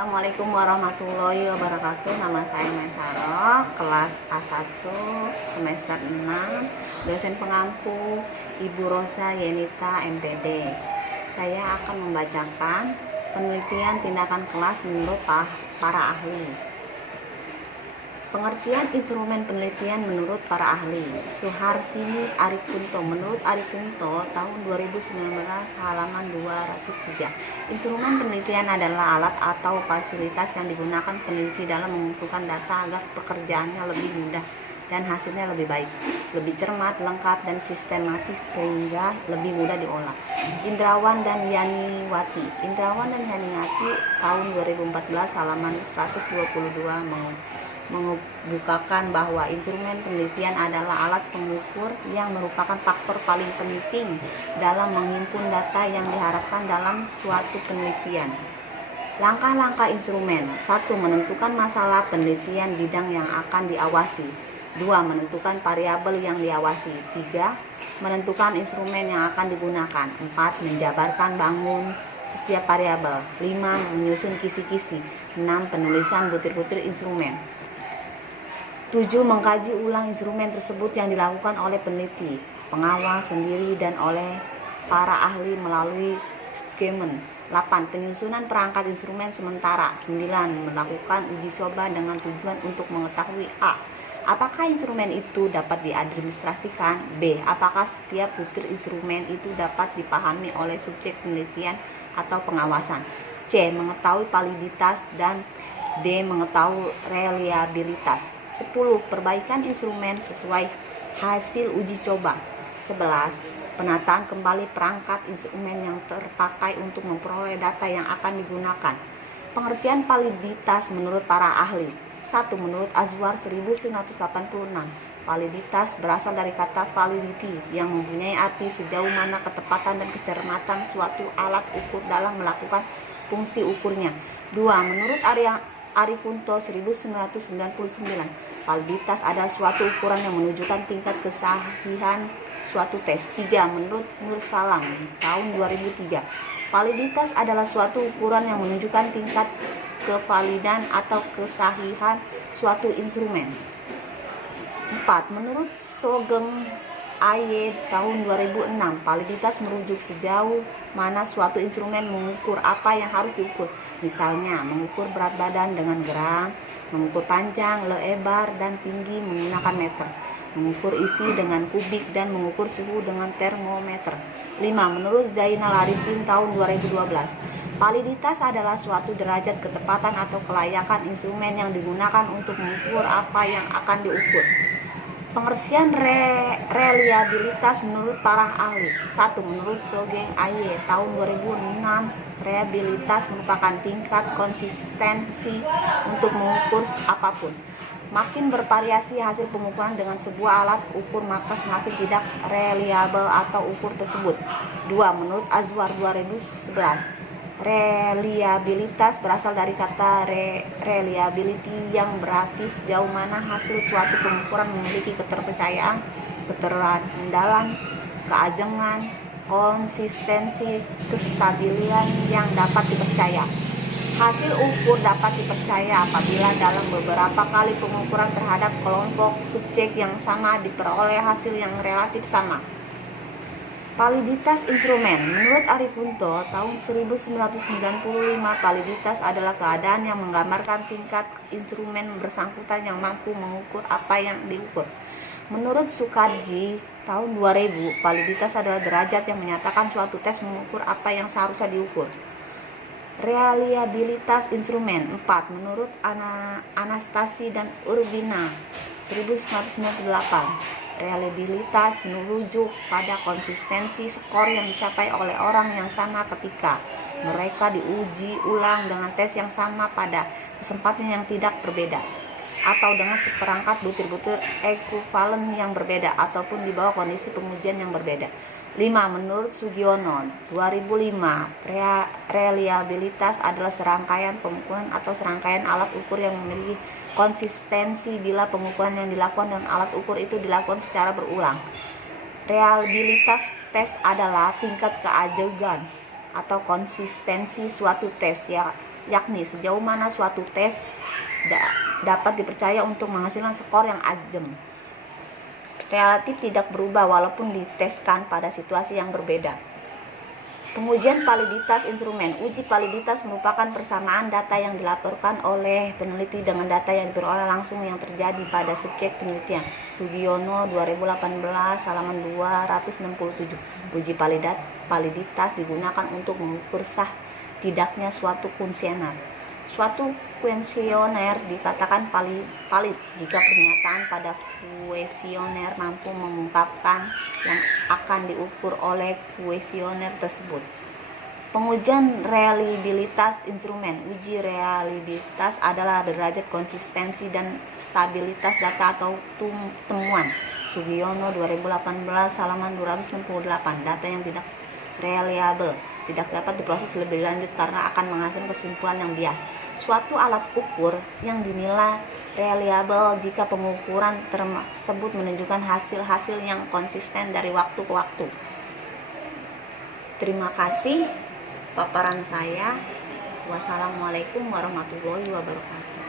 Assalamualaikum warahmatullahi wabarakatuh. Nama saya Maisaro, kelas A1 semester 6, dosen pengampu Ibu Rosa Yenita MPD. Saya akan membacakan penelitian tindakan kelas menurut para ahli. Pengertian instrumen penelitian menurut para ahli. Suharsini Arikunto. Menurut Arikunto, tahun 2019 halaman 203. Instrumen penelitian adalah alat atau fasilitas yang digunakan peneliti dalam mengumpulkan data agar pekerjaannya lebih mudah dan hasilnya lebih baik, lebih cermat, lengkap, dan sistematis sehingga lebih mudah diolah. Indrawan dan Yaniwati. Indrawan dan Yaniwati tahun 2014 halaman 122 mengemukakan bahwa instrumen penelitian adalah alat pengukur yang merupakan faktor paling penting dalam menghimpun data yang diharapkan dalam suatu penelitian. Langkah-langkah instrumen. 1. Menentukan masalah penelitian bidang yang akan diawasi. 2. Menentukan variabel yang diawasi. 3. Menentukan instrumen yang akan digunakan. 4. Menjabarkan bangun setiap variabel. 5. Menyusun kisi-kisi. 6. Penulisan butir-butir instrumen. 7. Mengkaji ulang instrumen tersebut yang dilakukan oleh peneliti, pengawas sendiri dan oleh para ahli melalui Stkemen. 8. Penyusunan perangkat instrumen sementara. 9. Melakukan uji coba dengan tujuan untuk mengetahui A. Apakah instrumen itu dapat diadministrasikan? B. Apakah setiap butir instrumen itu dapat dipahami oleh subjek penelitian atau pengawasan? C. Mengetahui validitas dan D. Mengetahui reliabilitas. 10. Perbaikan instrumen sesuai hasil uji coba. 11. Penataan kembali perangkat instrumen yang terpakai untuk memperoleh data yang akan digunakan. Pengertian validitas menurut para ahli. 1. Menurut Azwar 1986, validitas berasal dari kata validity yang mempunyai arti sejauh mana ketepatan dan kecermatan suatu alat ukur dalam melakukan fungsi ukurnya. 2. Menurut Arikunto 1999, validitas adalah suatu ukuran yang menunjukkan tingkat kesahihan suatu tes. 3. Menurut Nursalam tahun 2003, validitas adalah suatu ukuran yang menunjukkan tingkat kevalidan atau kesahihan suatu instrumen. 4. Menurut Sogeng AY tahun 2006, validitas merujuk sejauh mana suatu instrumen mengukur apa yang harus diukur. Misalnya, mengukur berat badan dengan gram, mengukur panjang, lebar, dan tinggi menggunakan meter, mengukur isi dengan kubik, dan mengukur suhu dengan termometer. 5. Menurut Zainal Arifin tahun 2012, validitas adalah suatu derajat ketepatan atau kelayakan instrumen yang digunakan untuk mengukur apa yang akan diukur. Pengertian reliabilitas menurut para ahli. 1. Menurut Sogeng AY tahun 2006, reliabilitas merupakan tingkat konsistensi untuk mengukur apapun. Makin bervariasi hasil pengukuran dengan sebuah alat ukur, maka semakin tidak reliable atau ukur tersebut. 2. Menurut Azwar 2011, reliabilitas berasal dari kata reliability yang berarti sejauh mana hasil suatu pengukuran memiliki keterpercayaan, keterandalan, keajengan, konsistensi, kestabilan yang dapat dipercaya. Hasil ukur dapat dipercaya apabila dalam beberapa kali pengukuran terhadap kelompok subjek yang sama diperoleh hasil yang relatif sama. Validitas instrumen. Menurut Arikunto tahun 1995, validitas adalah keadaan yang menggambarkan tingkat instrumen bersangkutan yang mampu mengukur apa yang diukur. Menurut Sukarji tahun 2000, validitas adalah derajat yang menyatakan suatu tes mengukur apa yang seharusnya diukur. Reliabilitas instrumen. 4. Menurut Anastasi dan Urbina 1998, reliabilitas merujuk pada konsistensi skor yang dicapai oleh orang yang sama ketika mereka diuji ulang dengan tes yang sama pada kesempatan yang tidak berbeda, atau dengan seperangkat butir-butir ekuivalen yang berbeda, ataupun di bawah kondisi pengujian yang berbeda. 5. Menurut Sugiono 2005, reliabilitas adalah serangkaian pengukuran atau serangkaian alat ukur yang memiliki konsistensi bila pengukuran yang dilakukan dengan alat ukur itu dilakukan secara berulang. Reliabilitas tes adalah tingkat keajegan atau konsistensi suatu tes yakni sejauh mana suatu tes dapat dipercaya untuk menghasilkan skor yang ajeng. Relatif tidak berubah walaupun diteskan pada situasi yang berbeda. Pengujian validitas instrumen. Uji validitas merupakan persamaan data yang dilaporkan oleh peneliti dengan data yang diperoleh langsung yang terjadi pada subjek penelitian. Sugiono 2018 halaman 267. Uji validitas digunakan untuk mengukur sah tidaknya suatu kuesioner. Suatu kuesioner dikatakan valid jika pernyataan pada kuesioner mampu mengungkapkan yang akan diukur oleh kuesioner tersebut. Pengujian reliabilitas instrumen. Uji reliabilitas adalah derajat konsistensi dan stabilitas data atau temuan. Sugiono 2018 halaman 268. Data yang tidak reliable tidak dapat diproses lebih lanjut karena akan menghasilkan kesimpulan yang bias. Suatu alat ukur yang dinilai reliable jika pengukuran tersebut menunjukkan hasil-hasil yang konsisten dari waktu ke waktu. Terima kasih paparan saya. Wassalamualaikum warahmatullahi wabarakatuh.